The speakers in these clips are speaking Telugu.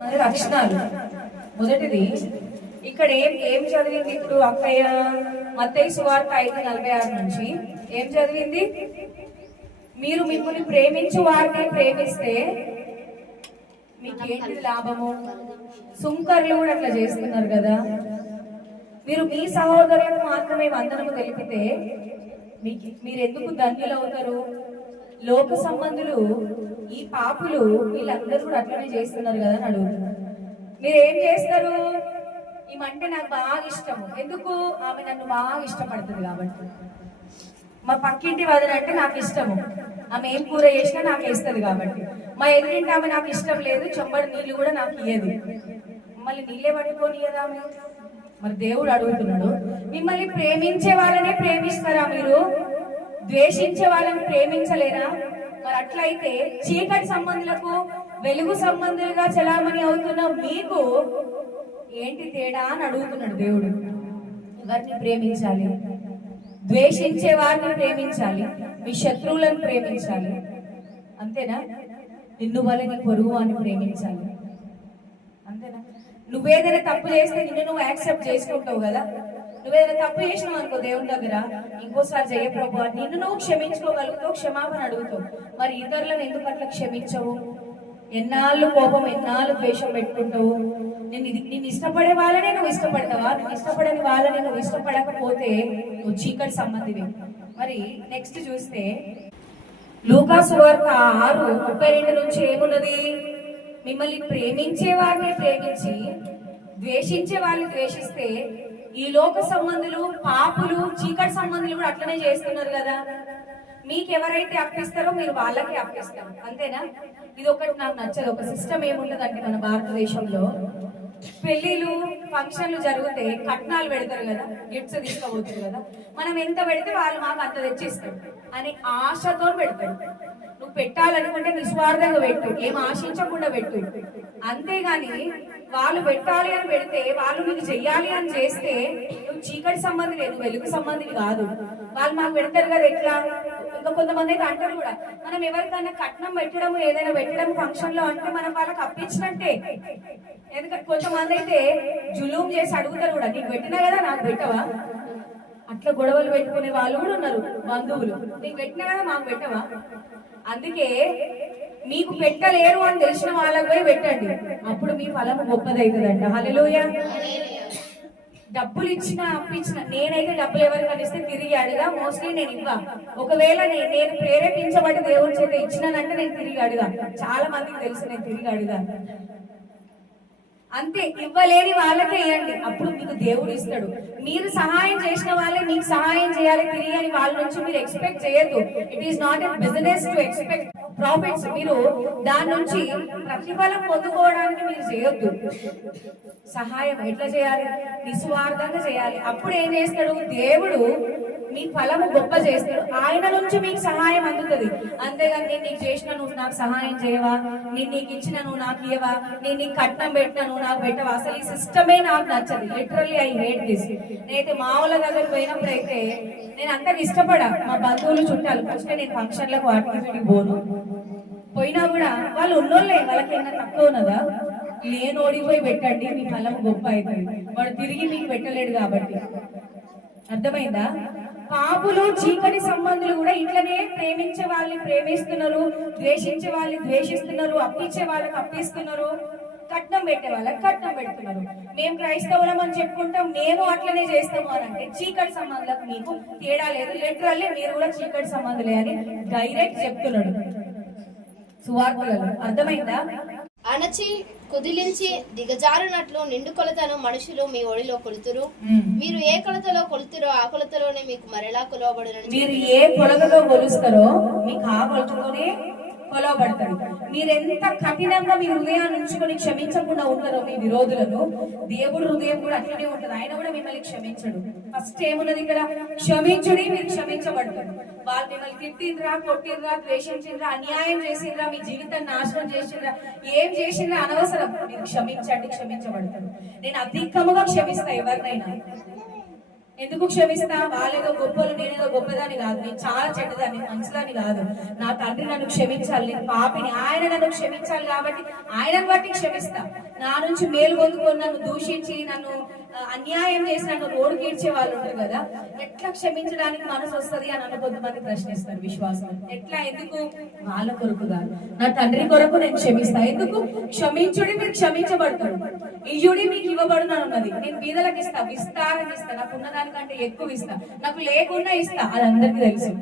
లక్షణాలు. మొదటిది ఇక్కడ ఏం ఏం చదివింది ఇప్పుడు అక్కయ్య? మత్తయి సువార్త 5:46 నుంచి ఏం చదివింది? మీరు మిమ్మల్ని ప్రేమించు వారిని ప్రేమిస్తే మీకు ఏంటి లాభము? సుంకర్లు కూడా అట్లా చేస్తున్నారు కదా. మీరు మీ సహోదరులకు మాత్రమే వందనము తెలిపితే మీరు ఎందుకు ధన్యులు అవుతారు? లోక సంబంధులు, ఈ పాపులు వీళ్ళందరూ కూడా అట్లనే చేస్తున్నారు కదా అని అడుగుతున్నారు. మీరు ఏం చేస్తారు? ఈమంటే నాకు బాగా ఇష్టము. ఎందుకు? ఆమె నన్ను బాగా ఇష్టపడుతుంది కాబట్టి. మా పక్కింటి వదిన అంటే నాకు ఇష్టము, ఆమె ఏం కూర చేసినా నాకు వేస్తుంది కాబట్టి. మా ఎదురింటి ఆమె నాకు ఇష్టం లేదు, చెంబడి నీళ్ళు కూడా నాకు ఇయ్యదు. మళ్ళీ నీళ్ళే పట్టుకొని ఇయ్యదా ఆమె? మరి దేవుడు అడుగుతున్నాడు, మిమ్మల్ని ప్రేమించే వాళ్ళనే ప్రేమిస్తారా మీరు? ద్వేషించే వాళ్ళని ప్రేమించలేరా? మరి అట్లయితే చీకటి సంబంధులకు వెలుగు సంబంధులుగా చలామణి అవుతున్న మీకు ఏంటి తేడా అని అడుగుతున్నాడు దేవుడు. ఎవరిని ప్రేమించాలి? ద్వేషించే వారిని ప్రేమించాలి, మీ శత్రువులను ప్రేమించాలి, అంతేనా? నిన్ను వల్ల నీ పొరుగు అని ప్రేమించాలి, అంతేనా? నువ్వేదైనా తప్పు చేస్తే నిన్ను నువ్వు యాక్సెప్ట్ చేసుకుంటావు కదా. నువ్వేదైనా తప్పు చేసినావు అనుకో దేవుని దగ్గర, ఇంకోసారి జయ ప్రభు నిన్ను నువ్వు క్షమించుకోగలుగుతావు, క్షమాపణ అడుగుతావు. మరి ఇతరులను ఎందుకు అట్లా క్షమించవు? ఎన్నాళ్ళు కోపం, ఎన్నాళ్ళు ద్వేషం పెట్టుకుంటావు? నిన్ను ఇష్టపడే వాళ్ళనే నువ్వు ఇష్టపడతావా? నువ్వు ఇష్టపడని వాళ్ళని నువ్వు ఇష్టపడకపోతే నువ్వు చీకటి సంబంధివి. మరి నెక్స్ట్ చూస్తే లూకా సువార్త 6:32 నుంచి ఏమున్నది? మిమ్మల్ని ప్రేమించే వారిని ప్రేమించి ద్వేషించే వాళ్ళని ద్వేషిస్తే ఈ లోక సంబంధులు, పాపులు, చీకటి సంబంధులు కూడా అట్లనే చేస్తున్నారు కదా. మీకు ఎవరైతే అప్పిస్తారో మీరు వాళ్ళకి అప్పిస్తారు, అంతేనా? ఇది ఒకటి నాకు నచ్చదు. ఒక సిస్టమ్ ఏముంటదంటే మన భారతదేశంలో పెళ్లిళ్ళు, ఫంక్షన్లు జరిగితే కట్నాలు పెడతారు కదా, గిఫ్ట్స్ తీసుకోవచ్చు కదా. మనం ఎంత పెడితే వాళ్ళు మాకు అంత తెచ్చిస్తారు అని ఆశతో పెడతారు. నువ్వు పెట్టాలనుకుంటే నిస్వార్థంగా పెట్టు, ఏం ఆశించకుండా పెట్టు. అంతేగాని వాళ్ళు పెట్టాలి అని పెడితే, వాళ్ళు నీకు చెయ్యాలి అని చేస్తే నువ్వు చీకటి సంబంధి లేదు, వెలుగు సంబంధిని కాదు. వాళ్ళు మాకు పెడతారు కదా ఎట్లా. ఇంకా కొంతమంది అయితే అంటారు కూడా, మనం ఎవరికైనా కట్నం పెట్టడం, ఏదైనా పెట్టడం ఫంక్షన్ లో అంటే మనం వాళ్ళకి అప్పించినట్టే. ఎందుకంటే కొంతమంది అయితే జులూం చేసి అడుగుతారు కూడా, నీకు పెట్టినా కదా నాకు పెట్టవా? అట్లా గొడవలు పెట్టుకునే వాళ్ళు కూడా ఉన్నారు బంధువులు. నీకు పెట్టినా కదా మాకు పెట్టవా? అందుకే మీకు పెట్టలేరు అని తెలిసిన వాళ్ళకి పోయి పెట్టండి, అప్పుడు మీ ఫలం గొప్పదవుతుందంట. హల్లెలూయా. డబ్బులు ఇచ్చినా అప్పిచ్చినా, నేనైతే డబ్బులు ఎవరికైనా ఇస్తే తిరిగి అడిగా, మోస్ట్లీ నేను ఇవ్వ. ఒకవేళ నేను ప్రేరేపించబడి దేవుడి చేత ఇచ్చినానంటే నేను తిరిగి అడిగా. చాలా మందికి తెలుసు నేను తిరిగి అడిగా. అంతే, ఇవ్వలేని వాళ్ళకే ఇవ్వండి, అప్పుడు మీకు దేవుడు ఇస్తాడు. మీరు సహాయం చేసిన వాళ్ళే మీకు సహాయం చేయాలి తిరిగి అని వాళ్ళ నుంచి మీరు ఎక్స్పెక్ట్ చేయొద్దు. It is not a business to expect profits. మీరు దాని నుంచి ప్రతిఫలం పొందుకోవడానికి మీరు చేయొద్దు. సహాయం ఎట్లా చేయాలి? నిస్వార్థంగా చేయాలి. అప్పుడు ఏం చేస్తాడు దేవుడు? మీ ఫలము గొప్ప చేస్తాడు, ఆయన నుంచి మీకు సహాయం అందుతుంది. అంతేగాని నేను నీకు చేసిన నువ్వు నాకు సహాయం చేయవా, నేను నీకు ఇచ్చిన నువ్వు నాకు ఇవ్వవా, నేను నీకు కట్నం పెట్టినా నువ్వు నాకు పెట్టవా? అసలు ఈ సిస్టమే నాకు నచ్చదు. Literally I hate this. నేనైతే మా వాళ్ళ దగ్గర పోయినప్పుడు అయితే నేను అందరికి ఇష్టపడా, మా బంధువులు చుట్టాలు ఫస్ట్ నేను ఫంక్షన్లకు వాటికి పోను. పోయినా కూడా వాళ్ళు ఉన్నోళ్ళే, వాళ్ళకి ఏమైనా తక్కువ ఉన్నదా? లేని ఓడిపోయి పెట్టండి, మీ ఫలం గొప్ప అవుతుంది. వాడు తిరిగి మీకు పెట్టలేడు కాబట్టి. అర్థమైందా? పాపులు, చీకటి సంబంధులు కూడా ఇట్లనే ప్రేమించే వాళ్ళని ప్రేమిస్తున్నారు, ద్వేషించే వాళ్ళని ద్వేషిస్తున్నారు, అప్పించే వాళ్ళకి అప్పిస్తున్నారు, కట్నం పెట్టే వాళ్ళకి కట్నం పెడుతున్నారు. మేము క్రైస్తవులం అని చెప్పుకుంటాం, మేము అట్లనే చేస్తాము అని అంటే చీకటి సంబంధాలకు మీకు తేడా లేదు. లిటరల్లీ మీరు కూడా చీకటి సంబంధులే అని డైరెక్ట్ చెప్తున్నాడు సువార్తలలో. అర్థమైందా? అణచి కుదిలించి దిగజారునట్లు నిండు కొలతను మనుషులు మీ ఒడిలో కొలుతురు. మీరు ఏ కొలతలో కొలుతురో ఆ కొలతలోనే మీకు మరలా కొలవబడును. మీరు ఏ కొలతలో కొలుస్తారో మీకు ఆ కొలతలోనే కొలవబడతారు. మీరెంత కఠినంగా మీ హృదయాన్ని ఉంచుకొని క్షమించకుండా ఉంటారో మీ విరోధులను, దేవుడు హృదయం కూడా అట్లనే ఉంటుంది. ఆయన కూడా మిమ్మల్ని క్షమించడు. ఫస్ట్ ఏమున్నది ఇక్కడ? క్షమించుడి, మీరు క్షమించబడతారు. వాళ్ళు మిమ్మల్ని తిట్టిండ్రా, కొట్టిండ్రా, ద్వేషించిండ్రా, అన్యాయం చేసిండ్రా, మీ జీవితాన్ని నాశనం చేసిండ్రా, ఏం చేసిండ్రా అనవసరం. మీరు క్షమించండి, క్షమించబడతారు. నేను అధికముగా క్షమిస్తా ఎవరినైనా. ఎందుకు క్షమిస్తా? వాళ్ళేదో గొప్పలు, నేనేదో గొప్పదాన్ని కాదు, నేను చాలా చెడ్డదాన్ని, మంచిదాన్ని కాదు. నా తండ్రి నన్ను క్షమించాలి, నేను పాపిని, ఆయన నన్ను క్షమించాలి కాబట్టి ఆయనను బట్టి క్షమిస్తా. నా నుంచి మేలు పొందుకొని నన్ను దూషించి నన్ను అన్యాయం చేసి నన్ను రోడ్డుకి ఈడ్చే వాళ్ళు ఉంటారు కదా, ఎట్లా క్షమించడానికి మనసు వస్తుంది అని అన్న కొంతమంది ప్రశ్నిస్తారు. విశ్వాసం ఎట్లా? ఎందుకు? వాళ్ళ కొరకు కాదు, నా తండ్రి కొరకు నేను క్షమిస్తా. ఎందుకు? క్షమించుడి మీరు క్షమించబడతాడు, ఇయుడి మీకు ఇవ్వబడును ఉన్నది. నేను బీదలకు ఇస్తా, విస్తారం ఇస్తా, నాకు ఉన్నదానికంటే ఎక్కువ ఇస్తా, నాకు లేకున్నా ఇస్తా. అది అందరికీ తెలుసు.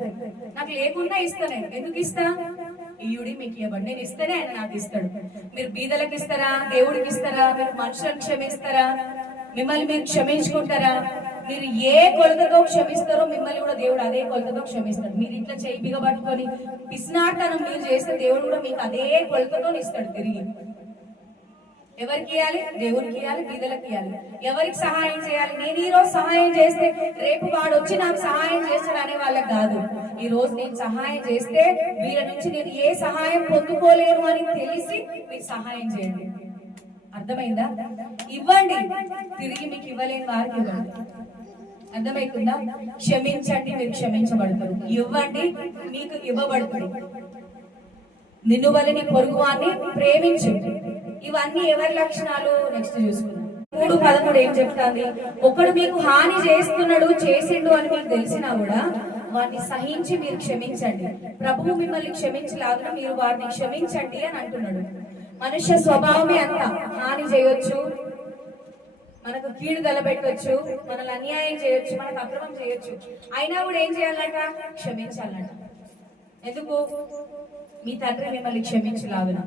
నాకు లేకున్నా ఇస్తా. నేను ఎందుకు ఇస్తా? ఈయుడి మీకు ఇవ్వబడి, నేను ఇస్తేనే ఆయన నాకు ఇస్తాడు. మీరు బీదలకు ఇస్తారా? దేవుడికి ఇస్తారా? మీరు మనుషులను క్షమిస్తారా? మిమ్మల్ని మీరు క్షమించుకుంటారా? మీరు ఏ కొలతతో క్షమిస్తారో మిమ్మల్ని కూడా దేవుడు అదే కొలతతో క్షమిస్తాడు. మీరు ఇట్లా చేయి బిగబట్టుకొని పిసినాటనం మీరు చేస్తే దేవుడు కూడా మీకు అదే కొలతతో ఇస్తాడు తిరిగి. ఎవరికి ఇవ్వాలి? దేవుడికి ఇవ్వాలి, బీదలకు ఇవ్వాలి. ఎవరికి సహాయం చేయాలి? నేను ఈ రోజు సహాయం చేస్తే రేపు వాడు వచ్చి నాకు సహాయం చేస్తాడు అనే వాళ్ళకి కాదు. ఈ రోజు నేను సహాయం చేస్తే వీళ్ళ నుంచి నేను ఏ సహాయం పొందుకోలేను అని తెలిసి మీకు సహాయం చేయండి. అర్థమైందా? ఇవ్వండి, తిరిగి మీకు ఇవ్వలేని వారికి ఇవ్వండి. అర్థమవుతుందా? క్షమించండి, మీరు క్షమించబడతారు. ఇవ్వండి, మీకు ఇవ్వబడతారు. నిన్ను వల్ల నీ పొరుగువాన్ని ప్రేమించు. ఇవన్నీ ఎవరి లక్షణాలు? నెక్స్ట్ చూసుకుందాం. 3:13 ఏం చెప్తాంది? ఒకడు మీకు హాని చేస్తున్నాడు, చేసిండు అని మీకు తెలిసినా కూడా వారిని సహించి మీరు క్షమించండి. ప్రభువు మిమ్మల్ని క్షమించలాగా మీరు వారిని క్షమించండి అని అంటున్నాడు. మనుష్య స్వభావమే అంత. హాని చేయొచ్చు, మనకు కీడు తలపెట్టొచ్చు, మనల్ని అన్యాయం చేయొచ్చు, మనకు అక్రమం చేయొచ్చు. అయినా కూడా ఏం చేయాలట? క్షమించాలట. ఎందుకు? మీ తండ్రి మిమ్మల్ని క్షమించలాగున.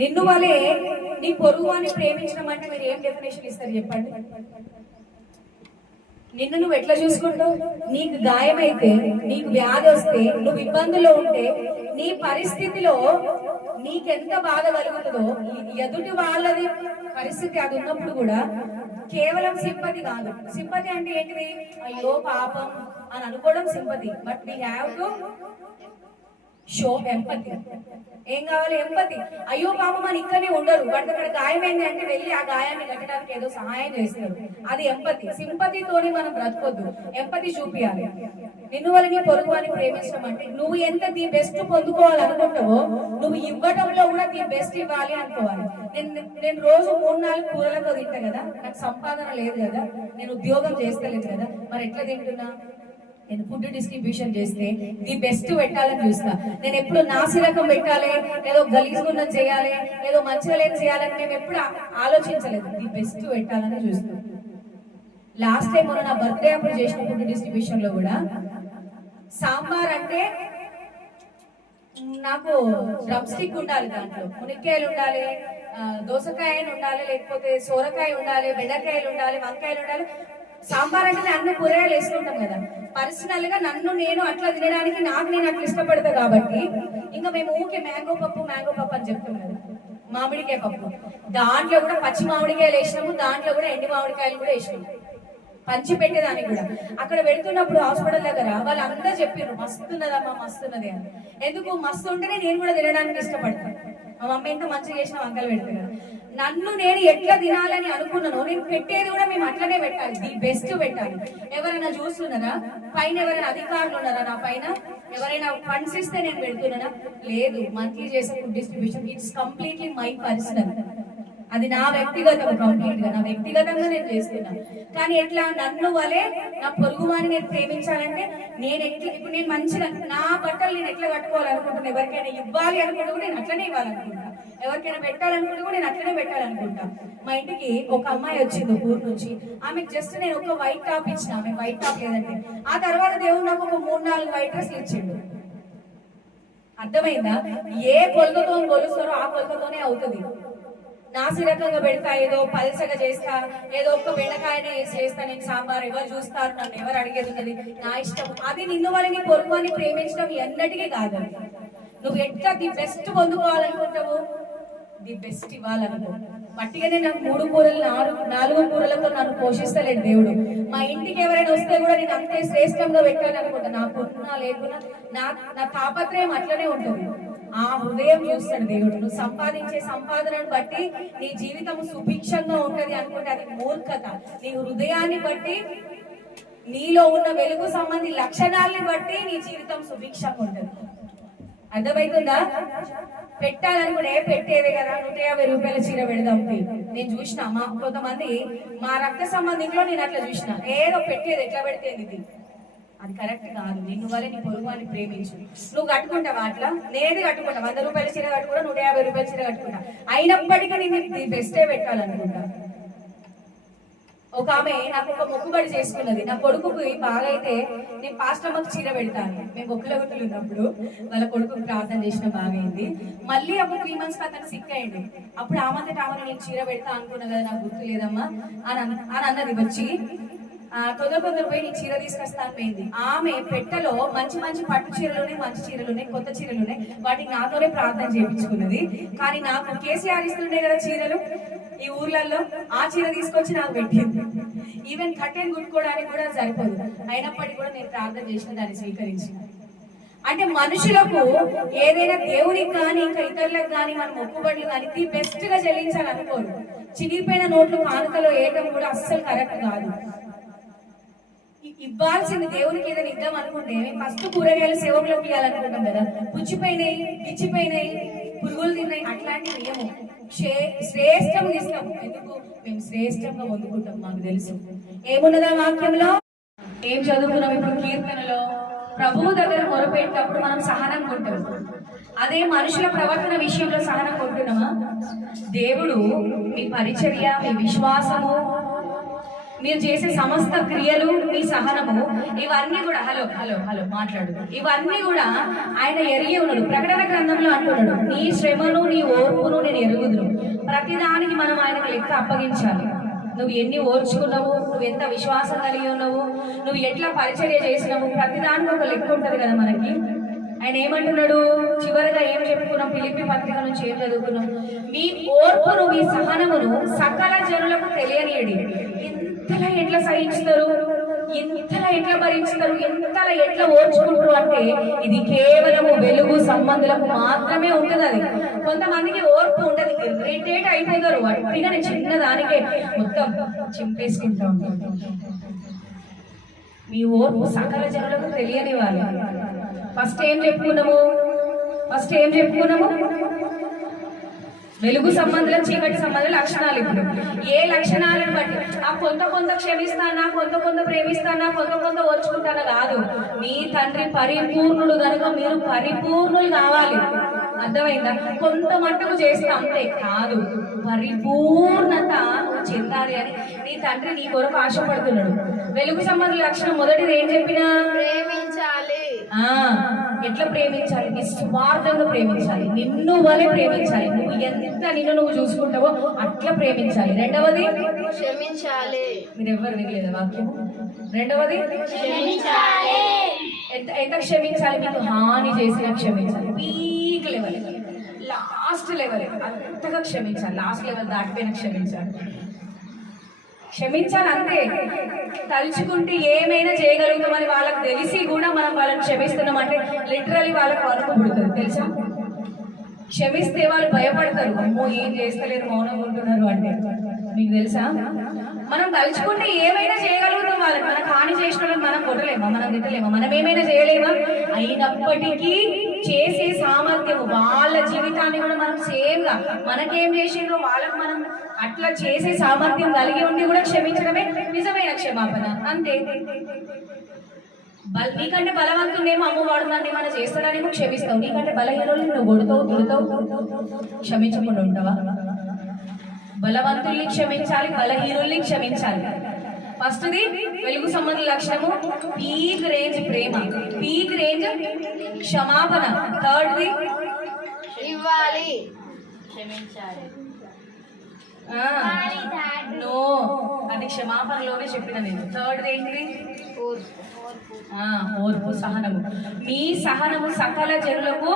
నిన్ను వలే నీ పొరుగు అని ప్రేమించడం అంటే మీరు ఏం డెఫినేషన్ ఇస్తారు చెప్పండి? నిన్ను నువ్వు ఎట్లా చూసుకుంటావు? నీకు గాయమైతే, నీకు వ్యాధి వస్తే, నువ్వు ఇబ్బందుల్లో ఉంటే, నీ పరిస్థితిలో నీకెంత బాధ కలుగుతుందో ఎదుటి వాళ్ళది పరిస్థితి అది ఉన్నప్పుడు కూడా కేవలం సింపతి కాదు. సింపతి అంటే ఏంటిది? అయ్యో పాపం అని అనుకోవడం sympathy. But we have to show empathy. ఏం కావాలి? ఎంపతి. అయ్యో పాపం అని ఇక్కడనే ఉండరు, వాటి అక్కడ గాయమైంది అంటే వెళ్ళి ఆ గాయాన్ని కట్టడానికి ఏదో సహాయం చేస్తారు. అది ఎంపతి. సింపతితోని మనం బ్రతకొద్దు, ఎంపతి చూపియాలి. నిన్ను వల్ల నీ పొరుగు అని ప్రేమించడం అంటే నువ్వు ఎంత ది బెస్ట్ పొందుకోవాలనుకుంటావో నువ్వు ఇవ్వడంలో కూడా ది బెస్ట్ ఇవ్వాలి అనుకోవాలి. నేను రోజు 3-4 కూరలతో తింటా కదా, నాకు సంపాదన లేదు కదా, నేను ఉద్యోగం చేస్తలేదు కదా, మరి ఎట్లా తింటున్నా? నేను ఫుడ్ డిస్ట్రిబ్యూషన్ చేస్తే ది బెస్ట్ పెట్టాలని చూస్తా. నేను ఎప్పుడు నాసిరకం పెట్టాలి, ఏదో గలీజుగా చేయాలి, ఏదో మంచిగా లేదు చేయాలని మేము ఎప్పుడు ఆలోచించలేదు. ది బెస్ట్ పెట్టాలని చూస్తాం. లాస్ట్ టైం మొన్న నా బర్త్డే అప్పుడు చేసిన ఫుడ్ డిస్ట్రిబ్యూషన్ లో కూడా సాంబార్ అంటే నాకు డ్రమ్ స్టిక్ ఉండాలి, దాంట్లో మునిక్కాయలు ఉండాలి, దోసకాయలు ఉండాలి, లేకపోతే సోరకాయ ఉండాలి, బెండకాయలు ఉండాలి, వంకాయలు ఉండాలి. సాంబార్ అంటే అన్ని కూరగాయలు వేసుకుంటాం కదా. పర్సనల్ గా నన్ను నేను అట్లా తినడానికి నాకు నేను అట్లా ఇష్టపడతా కాబట్టి ఇంకా మేము ఊకే మ్యాంగో పప్పు అని చెప్తాం కదా, మామిడికాయ పప్పు. దాంట్లో కూడా పచ్చి మామిడికాయలు వేసినాము, దాంట్లో కూడా ఎండి మామిడికాయలు కూడా వేసినాము పంచి పెట్టేదానికి కూడా. అక్కడ పెడుతున్నప్పుడు హాస్పిటల్ దగ్గర వాళ్ళందరూ చెప్పారు మస్తున్నదమ్మా మస్తున్నది అని. ఎందుకు? మస్తు ఉంటేనే నేను కూడా తినడానికి ఇష్టపడతాను. మా మమ్మీ ఎంత మంచిగా చేసిన వంకలు పెడుతున్నారు. నన్ను నేను ఎట్లా తినాలని అనుకున్నానో నేను పెట్టేది కూడా మేము అట్లనే పెట్టాలి, ది బెస్ట్ పెట్టాలి. ఎవరైనా చూస్తున్నారా? పైన ఎవరైనా అధికారులు ఉన్నారా? నా పైన ఎవరైనా ఫండ్స్ ఇస్తే నేను పెడుతున్నానా? లేదు. మంత్లీ చేసే food distribution it's completely my personal. అది నా వ్యక్తిగతం, కంప్లీట్ గా నా వ్యక్తిగతంగా నేను చేస్తున్నా. కానీ ఎట్లా? నన్ను వలే నా పొరుగు వారిని నేను ప్రేమించాలంటే నేను ఎట్లా, ఇప్పుడు నేను మంచిగా నా బట్టలు నేను ఎట్లా కట్టుకోవాలనుకుంటున్నా, ఎవరికైనా ఇవ్వాలి అనుకుంటూ నేను అట్లనే ఇవ్వాలనుకుంటా, ఎవరికైనా పెట్టాలనుకుంటూ కూడా నేను అట్లనే పెట్టాలనుకుంటా. మా ఇంటికి ఒక అమ్మాయి వచ్చింది ఊరు నుంచి, ఆమెకు జస్ట్ నేను ఒక వైట్ టాప్ ఇచ్చిన, ఆమె వైట్ టాప్ లేదంటే ఆ తర్వాత దేవుడు నాకు ఒక 3-4 వైట్ డ్రెస్లు ఇచ్చిండు. అర్థమైందా? ఏ కొలతతో కొలుస్తారో ఆ కొలతతోనే అవుతుంది. నాసిరకంగా పెడతా, ఏదో పల్సగా చేస్తా, ఏదో ఒక్క బెండకాయనే వేసి చేస్తా నేను సాంబార్, ఎవరు చూస్తారు, నన్ను ఎవరు అడిగేది ఉన్నది, నా ఇష్టం. అది నిన్ను వాళ్ళని పొరుగు అని ప్రేమించడం ఎన్నటికీ కాదు. నువ్వు ఎట్లా ది బెస్ట్ పొందుకోవాలనుకుంటావు, ది బెస్ట్ ఇవ్వాలనుకో. మట్టిగానే నాకు 3 కూరలు 4 కూరలతో నన్ను పోషిస్తలేడు దేవుడు. మా ఇంటికి ఎవరైనా వస్తే కూడా నేను అంతే శ్రేష్టంగా పెట్టాలనుకుంటా. నాకున్నా లేకున్నా నా తాపత్రయం అట్లనే ఉంటుంది. ఆ హృదయం చూస్తాడు దేవుడు. నువ్వు సంపాదించే సంపాదనను బట్టి నీ జీవితం సుభిక్షంగా ఉంటది అనుకుంటే అది మూర్ఖత. నీ హృదయాన్ని బట్టి నీలో ఉన్న వెలుగు సంబంధి లక్షణాలని బట్టి నీ జీవితం సుభిక్షంగా ఉంటుంది. అర్థమవుతుందా? పెట్టాలని కూడా పెట్టేదే కదా, 150 రూపాయల చీర పెడదాం. నేను చూసిన మా కొంతమంది మా రక్త సంబంధికులో నేను అట్లా చూసిన, ఏదో పెట్టేది ఎట్లా పెడితేది ఇది, అది కరెక్ట్ కాదు. నిన్ను వల్ల నీ పొరుగువాన్ని ప్రేమించు. నువ్వు కట్టుకుంటావా అట్లా? నేనేది కట్టుకుంటా, 100 రూపాయల చీర కట్టుకుంటా, 150 రూపాయల చీర కట్టుకుంటా. అయినప్పటికీ నేను బెస్టే పెట్టాలనుకుంటా. ఒక ఆమె నాకు ఒక మొక్కుబడి చేసుకున్నది, నా కొడుకుకి బాగా అయితే నేను పాస్టమ్మకు చీర పెడతాను. మేము ఒక్కలగుట్టులు ఉన్నప్పుడు వాళ్ళ కొడుకుకి ప్రార్థన చేసిన బాగైంది. మళ్ళీ అప్పుడు 3 months అతను సిక్ అయ్యింది. అప్పుడు ఆమంతటా ఆమె నేను చీర పెడతా అనుకున్నా కదా, నాకు గుర్తు లేదమ్మా అని అన్నది. వచ్చి తొందర పోయి నీ చీర తీసుకొస్తాను పోయింది. ఆమె పెట్టెలో మంచి మంచి పట్టు చీరలునే, మంచి చీరలునే, కొత్త చీరలునే, వాటికి నాతోనే ప్రార్థన చేయించుకున్నది. కానీ నాకు కేసీఆర్ ఇస్తుండే కదా చీరలు ఈ ఊర్లలో, ఆ చీర తీసుకొచ్చి నాకు పెట్టింది. ఈవెన్ కట్టెన్ గుట్టుకోవడానికి కూడా సరిపోదు. అయినప్పటికీ కూడా నేను ప్రార్థన చేసిన, దాన్ని స్వీకరించిన. అంటే మనుషులకు ఏదైనా దేవునికి కానీ ఇంకా ఇతరులకు కానీ మనం మొక్కుబడులు కానీ ది బెస్ట్ గా చెల్లించాలనుకోరు. చినిగిపోయిన నోట్లు కానుకలో వేయటం కూడా అస్సలు కరెక్ట్ కాదు. ఇవ్వాల్సింది దేవునికి ఏదైనా ఇద్దాం అనుకుంటే ఫస్ట్ కూరగాయలు సేవకులకు ఇవ్వాలనుకుంటాం కదా, పుచ్చిపోయినాయి, పిచ్చిపోయినాయి, పురుగులు తిన్నాయి, అట్లాంటివి ఏమో శ్రేష్టంగా ఇస్తాము. ఎందుకు? మేము శ్రేష్టంగా పొందుకుంటాం. మాకు తెలుసు ఏమున్నదా వాక్యంలో, ఏం చదువుకున్నాం ఇప్పుడు కీర్తనలో. ప్రభువు దగ్గర మొరపెట్టేటప్పుడు మనం సహనం కొంటాం. అదే మనుషుల ప్రవర్తన విషయంలో సహనం కొంటున్నామా? దేవుడు మీ పరిచర్య, మీ విశ్వాసము, మీరు చేసే సమస్త క్రియలు, మీ సహనము, ఇవన్నీ కూడా హలో హలో హలో మాట్లాడు, ఇవన్నీ కూడా ఆయన ఎరిగి ఉన్నాడు. ప్రకటన గ్రంథంలో అంటున్నాడు, నీ శ్రమను నీ ఓర్పును నేను ఎరుగుదును. ప్రతిదానికి మనం ఆయనకు లెక్క అప్పగించాలి. నువ్వు ఎన్ని ఓర్చుకున్నావు, నువ్వు ఎంత విశ్వాసం కలిగి ఉన్నావు, నువ్వు ఎట్లా పరిచర్య చేసినావు, ప్రతిదానికి ఒక లెక్క ఉంటుంది కదా మనకి. ఆయన ఏమంటున్నాడు? చివరిగా ఏం చెప్పుకున్నాం? ఫిలిప్పీ పత్రిక నుంచి ఏం చదువుకున్నాం? మీ ఓర్పును, మీ సహనమును సకల జనులకు తెలియనియడి. ఇంతలా ఎట్లా సహిస్తారు, ఇంతలా ఎట్లా భరించుతారు, ఇంతలా ఎట్లా ఓర్చుకుంటారు అంటే ఇది కేవలము వెలుగు సంబంధులకు మాత్రమే ఉంటుంది. అది కొంతమందికి ఓర్పు ఉంటుంది, ఇరిటేట్ అయిపోతారు. అట్టిగా చిన్న దానికే మొత్తం చింపేసుకుంటా ఉంటారు. మీ ఓర్పు సకల జనులకు తెలియని వాళ్ళు. ఫస్ట్ ఏం చెప్పుకున్నాము? వెలుగు సంబంధుల, చీకటి సంబంధుల లక్షణాలు. ఇప్పుడు ఏ లక్షణాలను బట్టి ఆ కొంత క్షమిస్తానా, కొంత ప్రేమిస్తానా, కొంత ఓర్చుకుంటానా కాదు. మీ తండ్రి పరిపూర్ణుడు కనుక మీరు పరిపూర్ణులు కావాలి. అర్థమైందా? కొంత మట్టుకు చేస్తా అంతే కాదు, పరిపూర్ణత చెందాలి అని నీ తండ్రి నీ కొరకు ఆశపడుతున్నాడు. వెలుగు సంబంధుల లక్షణం మొదటిది ఏం చెప్పినా? ప్రేమించాలి. ఎట్లా ప్రేమించాలి? నిస్వార్థంగా ప్రేమించాలి, నిన్ను వలె ప్రేమించాలి. నువ్వు ఎంత నిన్ను చూసుకుంటావో అట్లా ప్రేమించాలి. రెండవది క్షమించాలి. మీరు ఎవరు వినలేదా వాక్యము? రెండవది క్షమించాలి. ఎంత క్షమించాలి? మీకు హాని చేసిన క్షమించాలి. పీక్ లెవెల్, లాస్ట్ లెవెల్ అంతగా క్షమించాలి. లాస్ట్ లెవెల్ దాటిపోయిన క్షమించాలి అంతే. తలుచుకుంటే ఏమైనా చేయగలుగుతామని వాళ్ళకి తెలిసి కూడా మనం వాళ్ళని క్షమిస్తున్నాం అంటే లిటరలీ వాళ్ళకి వరకు పుడుతుంది తెలుసా. క్షమిస్తే వాళ్ళు భయపడతారు, అమ్మో ఏం చేస్తలేరు, మౌనంగా ఉంటున్నారు అంటే. మీకు తెలుసా, మనం తలుచుకుంటే ఏమైనా చేయగలుగుతాం వాళ్ళకి. మనకు హాని చేసిన వాళ్ళని మనం కొట్టలేమా, మనం తిట్టలేమా, మనం ఏమైనా చేయలేమా? అయినప్పటికీ చేసే సామర్థ్యం, వాళ్ళ జీవితాన్ని కూడా మనం సేమ్ గా మనకేం చేసిండ్రో వాళ్ళకి మనం అట్లా చేసే సామర్థ్యం కలిగి ఉండి కూడా క్షమించడమే నిజమైన క్షమాపణ. అంతే. నీకంటే బలవంతునేమో అమ్మ వాడు నన్ను ఏమైనా చేస్తాడనేమో క్షమిస్తావు. నీకంటే బలహీనుల్ని నువ్వు కొడుతావు, తిడతావు, క్షమించకుండా ఉంటావా? బలవంతుల్ని క్షమించాలి, బలహీనుల్ని క్షమించాలి. ఫస్ట్ది వెలుగు సంబంధ లక్షణము పీక్ రేంజ్ ప్రేమ, పీక్ రేంజ్ క్షమాపణ. థర్డ్ది ఇవ్వాలి, క్షమించాలి. నో, అది క్షమాపణలోనే చెప్పిన నేను. థర్డ్ ఏంటి? ఓర్పు, సహనము. మీ సహనము సకల జనులకు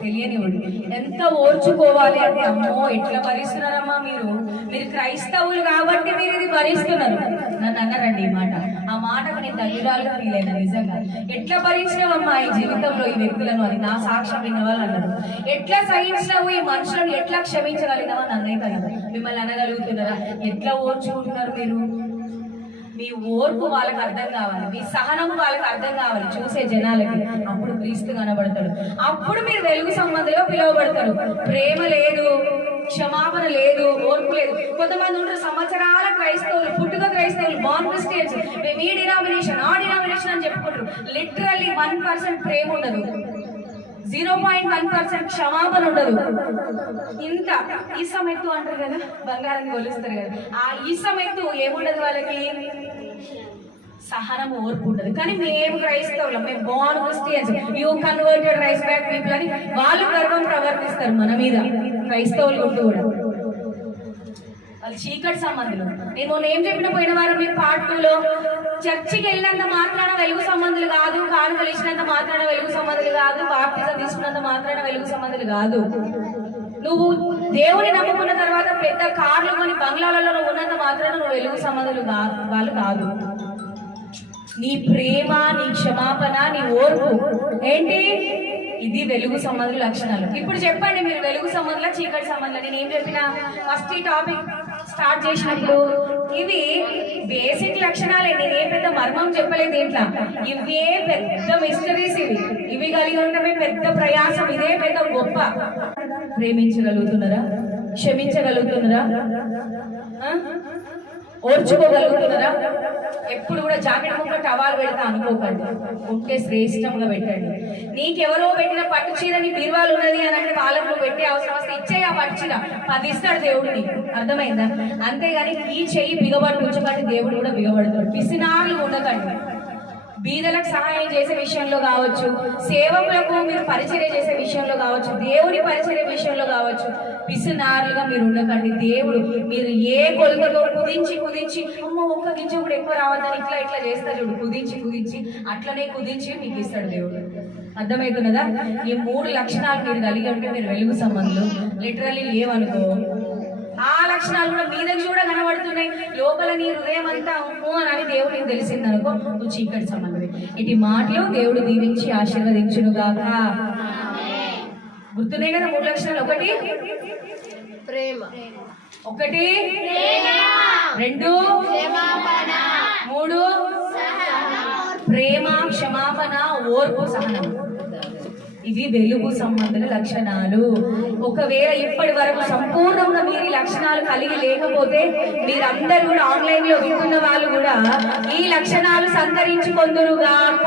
తెలియనివాడు. ఎంత ఓర్చుకోవాలి అంటే అమ్మో ఎట్లా భరిస్తున్నారమ్మా మీరు క్రైస్తవులు కాబట్టి మీరు ఇది భరిస్తున్నారు. నన్ను అన్నారండి ఈ మాట. ఆ మాటకు నేను తల్లిరాలుగా ఫీల్ అయినా. నిజంగా ఎట్లా భరించినావమ్మా ఈ జీవితంలో ఈ వ్యక్తులను అని నా సాక్ష్యం విన్న వాళ్ళు అన్నారు. ఎట్లా సహించినావు ఈ మనుషులను, ఎట్లా క్షమించగలిగినావా నన్నైతే అన్నారు. మిమ్మల్ని అనగలుగుతున్నారా? ఎట్లా ఓర్చుకుంటున్నారు మీరు? మీ ఓర్పు వాళ్ళకి అర్థం కావాలి, మీ సహనం వాళ్ళకి అర్థం కావాలి చూసే జనాలకి. అప్పుడు క్రీస్తు కనబడతాడు, అప్పుడు మీరు వెలుగు సంబంధంలో పిలువబడతారు. ప్రేమ లేదు, క్షమాపణ లేదు, ఓర్పు లేదు. కొంతమంది ఉంటారు సంవత్సరాల క్రైస్తవులు, పుట్టుక క్రైస్తవులు, బాన్ క్రిస్టియన్స్, మేము ఈ డినామినేషన్ ఆ డినామినేషన్ అని చెప్పుకుంటారు. లిటరల్లీ 1% ప్రేమ ఉండదు, 0.1% క్షమాపణ ఉండదు. ఇంత ఈసమెత్తు అంటారు కదా, బంగారాన్ని కొలుస్తారు కదా, ఆ ఈసమెత్తు ఏముండదు వాళ్ళకి, సహనం ఓర్పు ఉండదు. కానీ మేము క్రైస్తవులం, మేము born Christians, you converted rice bag people అని వాళ్ళు గర్వం ప్రవర్తిస్తారు మన మీద. క్రైస్తవులు ఉంటూ కూడా వాళ్ళు చీకటి సంబంధులు. నేను మొన్న ఏం చెప్పిన పోయిన వారం మీరు పార్ట్ 2లో, చర్చికి వెళ్ళినంత మాత్రాన వెలుగు సంబంధులు కాదు, కానుకలు ఇచ్చినంత మాత్రాన వెలుగు సంబంధులు కాదు, బాప్తిజం తీసుకున్నంత మాత్రాన వెలుగు సంబంధులు కాదు. నువ్వు దేవుని నమ్ముకున్న తర్వాత పెద్ద కార్లు కొని బంగ్లాలలో ఉన్నంత మాత్రాన నువ్వు వెలుగు సంబంధులు వాళ్ళు కాదు. నీ ప్రేమ, నీ క్షమాపణ, నీ ఓర్పు ఏంటి, ఇది వెలుగు సంబంధుల లక్షణాలు. ఇప్పుడు చెప్పండి, మీరు వెలుగు సంబంధుల చీకటి సంబంధాలు. నేను ఏం చెప్పినా ఫస్ట్ ఈ టాపిక్ స్టార్ట్ చేసినప్పుడు ఇవి బేసిక్ లక్షణాలే, నేను ఏ పెద్ద మర్మం చెప్పలేదు దీంట్లో. ఇవే పెద్ద మిస్టరీస్, ఇవి కలిగి ఉండటమే పెద్ద ప్రయాసం, ఇదే పెద్ద గొప్ప. ప్రేమించగలుగుతున్నారా, క్షమించగలుగుతున్నారా, ఓర్చుకోగలుగుతున్నారా? ఎప్పుడు కూడా జాకెట్ ముక్క టవాలు పెడతా అనుకోకండి, ఉంటే శ్రేష్టంగా పెట్టండి. నీకెవరో పెట్టిన పట్టు చీర నీ బీరువాలు ఉన్నది అని అంటే వాళ్ళకు పెట్టే అవసరం వస్తే ఇచ్చే ఆ పట్టు చీర 10 ఇస్తాడు దేవుడు నీకు, అర్థమైందా? అంతేగాని ఈ చెయ్యి బిగబడి ఉంచకండి, దేవుడు కూడా బిగబడతాడు. పిసినార్లు ఉండకండి. బీదలకు సహాయం చేసే విషయంలో కావచ్చు, సేవకులకు మీరు పరిచర్య చేసే విషయంలో కావచ్చు, దేవుని పరిచర్య విషయంలో కావచ్చు, పిసినారులుగా మీరు ఉండకండి. దేవుడు మీరు ఏ కొలతలో కుదించి కుదించి, అమ్మ ఒక్క గింజ కూడా ఎక్కువ రావద్దని ఇట్లా ఇట్లా చేస్తారు చూడు, కుదించి కుదించి అట్లనే కుదించి మీకు ఇస్తాడు దేవుడు. అర్థమవుతున్నదా? ఈ 3 లక్షణాలు మీరు కలిగి ఉంటే మీరు వెలుగు సంబంధులు లిటరల్లీ లేవనుకో. ఆ లక్షణాలు కూడా మీ దగ్గర కూడా కనబడుతున్నాయి, లోపల నీ హృదయం అంతా అని దేవుడు నీకు తెలిసిందనుకో, నువ్వు చీకటి సంబంధమే. ఇటు మాటలు దేవుడు దీవించి ఆశీర్వదించునుగాక. గుర్తున్నాయి కదా 3 లక్షణాలు. ఒకటి ప్రేమ, 2 3 ప్రేమ, క్షమాపణ, ఓర్పు, సహనం. ఇవి వెలుగు సంబంధుల లక్షణాలు. ఒకవేళ ఇప్పటి వరకు సంపూర్ణంగా మీరు ఈ లక్షణాలు కలిగి లేకపోతే, మీరందరూ కూడా ఆన్లైన్ లో వింటున్న వాళ్ళు కూడా ఈ లక్షణాలు సంతరించుకొందురుగాక.